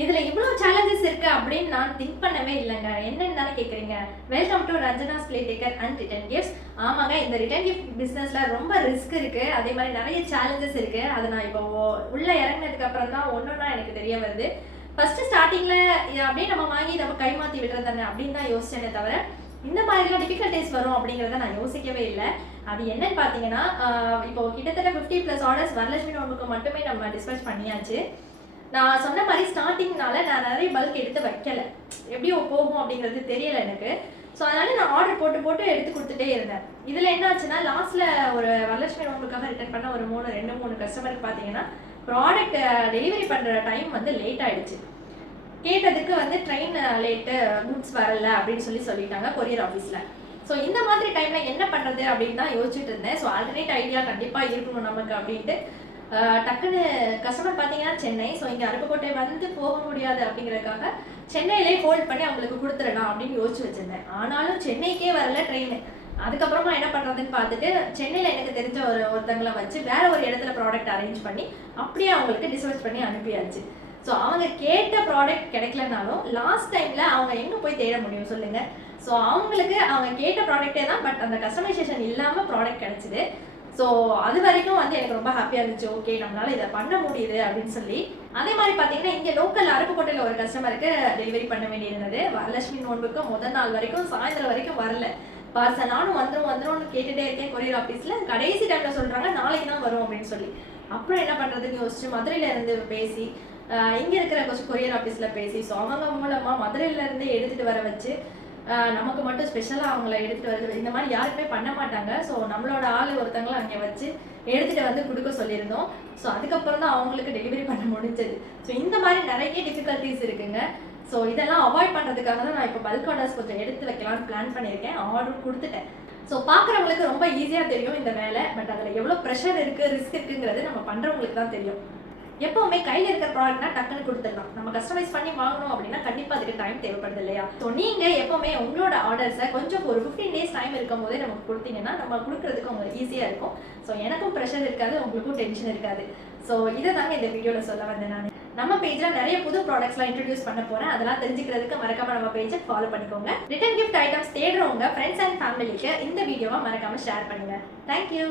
இதுல இவ்வளவு சேலஞ்சஸ் இருக்கு அப்படின்னு நான் திங்க் பண்ணவே இல்லைங்க. என்னன்னு தானே கேக்குறீங்க. Welcome to Ranjana play taker and return gifts ஆமாங்க இந்த ரிட்டன் கிஃப்ட் பிசினஸ்ல ரொம்ப ரிஸ்க் இருக்கு. அதே மாதிரி நிறைய சேலஞ்சஸ் இருக்கு. அதை நான் இப்போ உள்ள இறங்கினதுக்கு அப்புறம் தான் ஒன்னொன்னா எனக்கு தெரிய வருது. ஃபர்ஸ்ட் ஸ்டார்டிங்ல அப்படியே நம்ம வாங்கி நம்ம கைமாத்தி விடுறது தானே அப்படின்னு தான் யோசிச்சேனே தவிர இந்த மாதிரிலாம் டிஃபிகல்ட்டிஸ் வரும் அப்படிங்கிறத நான் யோசிக்கவே இல்லை. அது என்னன்னு பார்த்தீங்கன்னா இப்போ கிட்டத்தட்ட ஃபிஃப்டி ப்ளஸ் ஆர்டர்ஸ் வரலட்சுமி நோம்புக்கு மட்டுமே நம்ம டிஸ்பேச் பண்ணியாச்சு. நான் சொன்ன மாதிரி ஸ்டார்டிங் பல்க் எடுத்து வைக்கல. எப்படி போகும் அப்படிங்கிறது தெரியல எனக்கு. ஸோ அதனால நான் ஆர்டர் போட்டு போட்டு எடுத்து கொடுத்துட்டே இருந்தேன். இதில் என்ன ஆச்சுன்னா லாஸ்ட்ல ஒரு வரலட்சுமி நோம்புக்காக ரிட்டர்ன் பண்ண ஒரு மூணு ரெண்டு மூணு கஸ்டமருக்கு பார்த்தீங்கன்னா ப்ராடக்ட் டெலிவரி பண்ணுற டைம் வந்து லேட் ஆயிடுச்சு. கேட்டதுக்கு வந்து ட்ரெயின் லேட்டு குட்ஸ் வரல அப்படின்னு சொல்லி சொல்லிட்டாங்க கொரியர் ஆஃபீஸில் ஸோ இந்த மாதிரி டைமில் என்ன பண்ணுறது அப்படின்னு தான் யோசிச்சுட்டு இருந்தேன். ஸோ ஆல்டர்னேட் ஐடியா கண்டிப்பாக இருக்கணும் நமக்கு அப்படின்ட்டு டக்குன்னு கஸ்டமர் பார்த்தீங்கன்னா சென்னை. ஸோ இங்கே அருப்புக்கோட்டை வந்து போக முடியாது அப்படிங்கிறதுக்காக சென்னையிலே ஹோல்ட் பண்ணி அவங்களுக்கு கொடுத்துடலாம் அப்படின்னு யோசிச்சு வச்சிருந்தேன். ஆனாலும் சென்னைக்கே வரல ட்ரெயின் அதுக்கப்புறமா என்ன பண்ணுறதுன்னு பார்த்துட்டு சென்னையில் எனக்கு தெரிஞ்ச ஒரு ஒருத்தங்களை வச்சு வேற ஒரு இடத்துல ப்ராடக்ட் அரேஞ்ச் பண்ணி அப்படியே அவங்களுக்கு டிஸ்பேச் பண்ணி அனுப்பியாச்சு. ஸோ அவங்க கேட்ட ப்ராடக்ட் கிடைக்கலனாலும் லாஸ்ட் டைமில் அவங்க எங்கே போய் தேட முடியும் சொல்லுங்கள் ஸோ அவங்களுக்கு அவங்க கேட்ட ப்ராடக்டே தான் பட் அந்த கஸ்டமைசேஷன் இல்லாமல் ப்ராடக்ட் கிடச்சிது. ஸோ அது வரைக்கும் வந்து எனக்கு ரொம்ப ஹாப்பியாக இருந்துச்சு. ஓகே நம்மளால இதை பண்ண முடியுது அப்படின்னு சொல்லி. அதே மாதிரி பார்த்தீங்கன்னா இங்கே லோக்கல் அருப்புக்கோட்டையில் ஒரு கஸ்டமருக்கு டெலிவரி பண்ண வேண்டியிருந்தது. வரலட்சுமி நோன்புக்கு முதல் நாள் வரைக்கும் சாயந்தரம் வரைக்கும் வரல. பார்சல் நானும் வந்துடும் வந்துடும் கேட்டுட்டே இருக்கேன் கொரியர் ஆஃபீஸில் கடைசி டைமில் சொல்கிறாங்க நாளைக்கு தான் வரும் அப்படின்னு சொல்லி. அப்புறம் என்ன பண்ணுறதுன்னு யோசிச்சு மதுரையில இருந்து பேசி இங்கே இருக்கிற கொஞ்சம் கொரியர் ஆஃபீஸில் பேசி ஸோ அவங்க மூலமாக மதுரையில இருந்து வர வச்சு நமக்கு மட்டும் ஸ்பெஷலாக அவங்கள எடுத்துகிட்டு வரது. இந்த மாதிரி யாருமே பண்ண மாட்டாங்க. ஸோ நம்மளோட ஆள் ஒருத்தங்களை அங்கே வச்சு எடுத்துட்டு வந்து கொடுக்க சொல்லியிருந்தோம். ஸோ அதுக்கப்புறம் தான் அவங்களுக்கு டெலிவரி பண்ண முடிஞ்சது. ஸோ இந்த மாதிரி நிறைய டிஃபிகல்ட்டிஸ் இருக்குங்க. ஸோ இதெல்லாம் அவாய்ட் பண்ணுறதுக்காக தான் நான் இப்போ பல்க் ஆர்டர்ஸ் கொஞ்சம் எடுத்து வைக்கலாம்னு பிளான் பண்ணியிருக்கேன். ஆர்டர் கொடுத்துட்டேன். ஸோ பார்க்குறவங்களுக்கு ரொம்ப ஈஸியாக தெரியும் இந்த வேலை. பட் அதில் எவ்வளோ ப்ரெஷர் இருக்குது ரிஸ்க் இருக்குங்கிறது நம்ம பண்ணுறவங்களுக்கு தான் தெரியும். எப்பவுமே கையில் இருக்கிற ப்ராடக்ட்னா டக்குன்னு கொடுத்துடலாம். நம்ம கஸ்டமைஸ் பண்ணி வாங்கணும் அப்படின்னா கண்டிப்பாக அதுக்கு டைம் தேவைப்படுது இல்லையா? ஸோ நீங்கள் எப்பவுமே உங்களோட ஆர்டர்ஸை கொஞ்சம் ஒரு ஃபிஃப்டீன் டேஸ் டைம் இருக்கும் போதே நமக்கு கொடுத்தீங்கன்னா நம்ம கொடுக்கறதுக்கு உங்களுக்கு ஈஸியாக இருக்கும். ஸோ எனக்கும் ப்ரெஷர் இருக்காது உங்களுக்கும் டென்ஷன் இருக்காது. ஸோ இதை தாங்க இந்த வீடியோவில் சொல்ல வந்தேன் நான். நம்ம பேஜில் நிறைய புது ப்ராடக்ட்ஸ்லாம் இன்ட்ரடியூஸ் பண்ண போகிறேன் அதெல்லாம் தெரிஞ்சுக்கிறதுக்கு மறக்காம நம்ம பேஜை ஃபாலோ பண்ணிக்கோங்க. ரிட்டன் கிஃப்ட் ஐட்டம்ஸ் தேடுறவங்க ஃப்ரெண்ட்ஸ் அண்ட் ஃபேமிலிக்கு இந்த வீடியோவை மறக்காம ஷேர் பண்ணுங்க. தேங்க்யூ